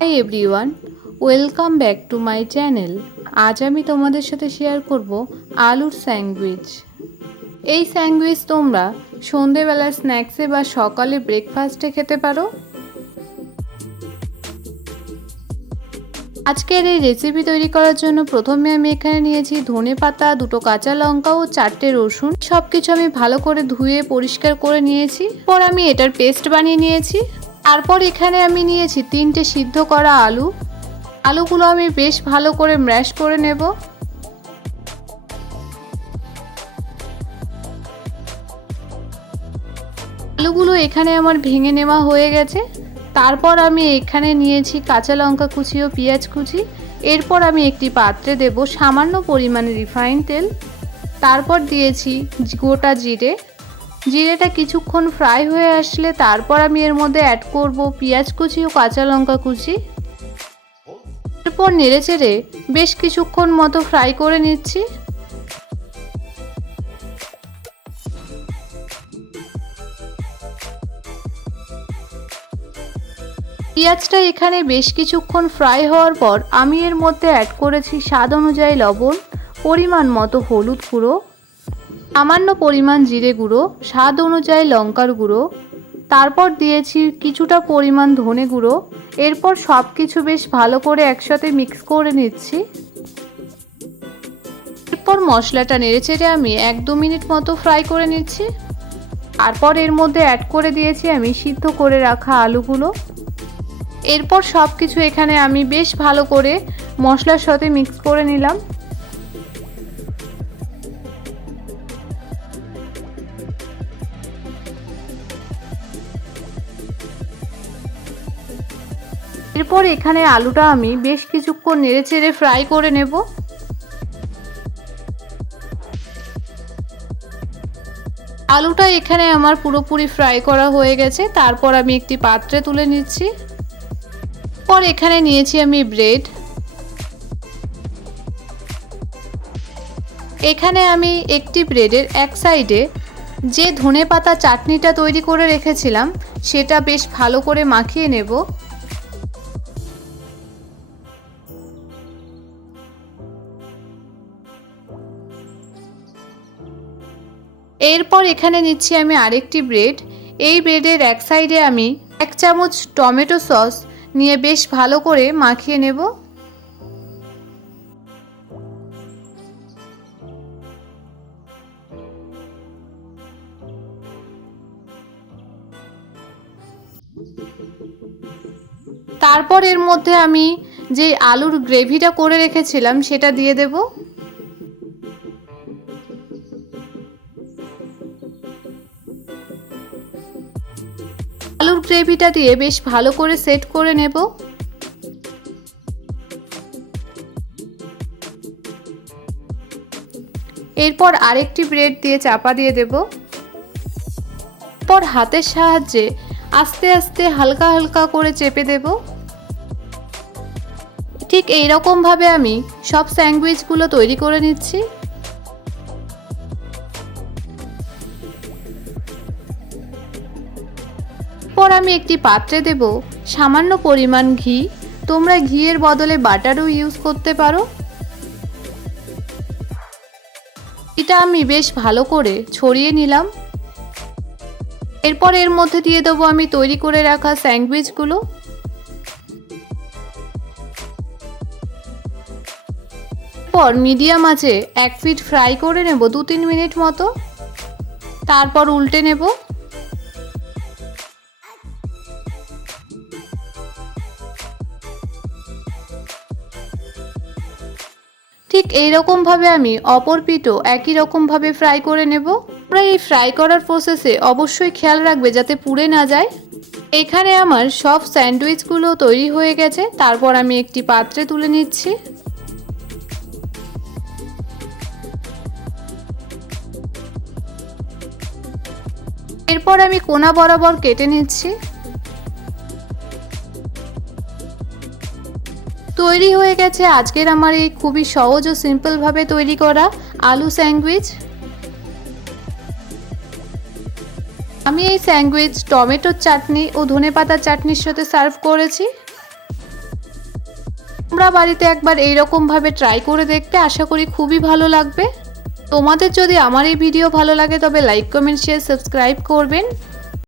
Hi everyone, welcome back to my channel. আজ আমি তোমাদের সাথে শেয়ার করব আলুর স্যান্ডউইচ। এই স্যান্ডউইচ তোমরা সন্ধেবেলার স্ন্যাক্সে বা সকালে ব্রেকফাস্টে খেতে পারো। আজকের এই রেসিপি তৈরি করার জন্য প্রথমে আমি এখানে নিয়েছি ধনেপাতা, দুটো কাঁচা লঙ্কা ও 4টে রসুন। সব কিছু আমি ভালো করে ধুয়ে পরিষ্কার করে নিয়েছি। পর আমি এটার পেস্ট বানিয়ে নিয়েছি। তারপর এখানে আমি নিয়েছি 3টে সিদ্ধ করা আলু। আলুগুলো আমি বেশ ভালো করে ম্যাশ করে নেব। আলুগুলো এখানে আমার ভেঙে নেওয়া হয়ে গেছে। তারপর আমি এখানে নিয়েছি কাঁচা লঙ্কা কুচি ও পেঁয়াজ কুচি। এরপর আমি একটি পাত্রে দেব সামান্য পরিমাণে রিফাইন তেল। তারপর দিয়েছি গোটা জিরে। জিরেটা কিছুক্ষণ ফ্রাই হয়ে আসলে তারপর আমি এর মধ্যে অ্যাড করব পেঁয়াজ কুচি ও কাঁচা লঙ্কা কুচি। এরপর নেড়েচেড়ে বেশ কিছুক্ষণ মতো ফ্রাই করে নিচ্ছি। পেঁয়াজটা এখানে বেশ কিছুক্ষণ ফ্রাই হওয়ার পর আমি এর মধ্যে অ্যাড করেছি স্বাদ অনুযায়ী লবণ, পরিমাণ মতো হলুদ গুঁড়ো, সামান্য পরিমাণ জিরে গুঁড়ো, স্বাদ অনুযায়ী লঙ্কার গুঁড়ো। তারপর দিয়েছি কিছুটা পরিমাণ ধনে গুঁড়ো। এরপর সব কিছু বেশ ভালো করে একসাথে মিক্স করে নিচ্ছি। এরপর মশলাটা নেড়েচেড়ে আমি 1-2 মিনিট মতো ফ্রাই করে নিচ্ছি। তারপর এর মধ্যে অ্যাড করে দিয়েছি আমি সিদ্ধ করে রাখা আলুগুলো। এরপর সব কিছু এখানে আমি বেশ ভালো করে মশলার সাথে মিক্স করে নিলাম। এরপর এখানে আলুটা আমি বেশ কিছুক্ষণ নেড়েচেড়ে ফ্রাই করে নেব। আলুটা এখানে আমার পুরোপুরি ফ্রাই করা হয়ে গেছে। তারপর আমি একটি পাত্রে তুলে নিচ্ছি। পর এখানে নিয়েছি আমি ব্রেড। এখানে আমি একটি ব্রেডের এক সাইডে যে ধনেপাতা চাটনিটা তৈরি করে রেখেছিলাম সেটা বেশ ভালো করে মাখিয়ে নেব। এরপর এখানে নিচ্ছি আমি আরেকটি ব্রেড। এই ব্রেডের এক সাইডে আমি 1 চামচ টমেটো সস নিয়ে বেশ ভালো করে মাখিয়ে নেব। তারপর এর মধ্যে আমি যে আলুর গ্রেভিটা করে রেখেছিলাম সেটা দিয়ে দেব। আলুর গ্রেভিটা দিয়ে বেশ ভালো করে সেট করে নেব। এরপর আরেকটি ব্রেড দিয়ে চাপা দিয়ে দেব। এরপর হাতের সাহায্যে আস্তে আস্তে হালকা হালকা করে চেপে দেব। ঠিক এই রকম ভাবে আমি সব স্যান্ডউইচগুলো তৈরি করে নিচ্ছি। এরপর আমি একটি পাত্রে দেব সামান্য পরিমাণ ঘি। তোমরা ঘিয়ের বদলে বাটারও ইউজ করতে পারো। এটা আমি বেশ ভালো করে ছড়িয়ে নিলাম। এরপর এর মধ্যে দিয়ে দেবো আমি তৈরি করে রাখা স্যান্ডউইচগুলো। এরপর মিডিয়াম আঁচে 1 পিঠ ফ্রাই করে নেব 2-3 মিনিট মতো। তারপর উল্টে নেব। ঠিক এই রকম ভাবে আমি অপর পিঠও একই রকম ভাবে ফ্রাই করে নেব। তোমরা এই ফ্রাই করার প্রসেসে অবশ্যই খেয়াল রাখবে যাতে পুড়ে না যায়। এখানে আমার সব স্যান্ডউইচগুলো তৈরি হয়ে গেছে। তারপর আমি একটি পাত্রে তুলে নিচ্ছি। এরপর আমি কোনা বরাবর কেটে নিচ্ছি। তৈরি হয়ে গেছে আজকের আমার এই খুবই সহজ ও সিম্পল ভাবে তৈরি করা আলু স্যান্ডউইচ। আমি এই স্যান্ডউইচ টমেটোর চাটনি ও ধনেপাতার চাটনির সাথে সার্ভ করেছি। তোমরা বাড়িতে একবার এইরকমভাবে ট্রাই করে দেখতে, আশা করি খুবই ভালো লাগবে। তোমাদের যদি আমার এই ভিডিও ভালো লাগে তবে লাইক কমেন্ট শেয়ার সাবস্ক্রাইব করবেন।